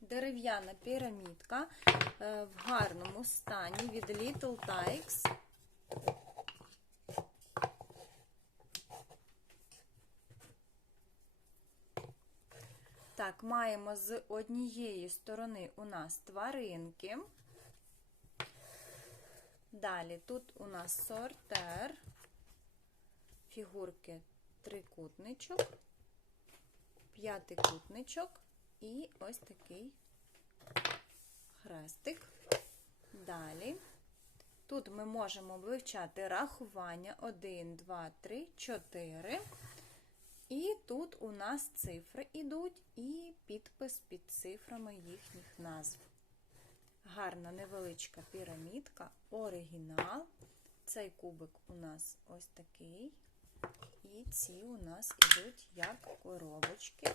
дерев'яна пірамідка е, в гарному стані від Little Tykes. Так, маємо з однієї сторони у нас тваринки. Далі тут у нас сортер, фігурки трикутничок, п'ятикутничок і ось такий хрестик. Далі. Тут ми можемо вивчати рахування 1, 2, 3, 4. І тут у нас цифри йдуть і підпис під цифрами їхніх назв. Гарна невеличка пірамідка, оригінал. Цей кубик у нас ось такий. І ці у нас ідуть як коробочки.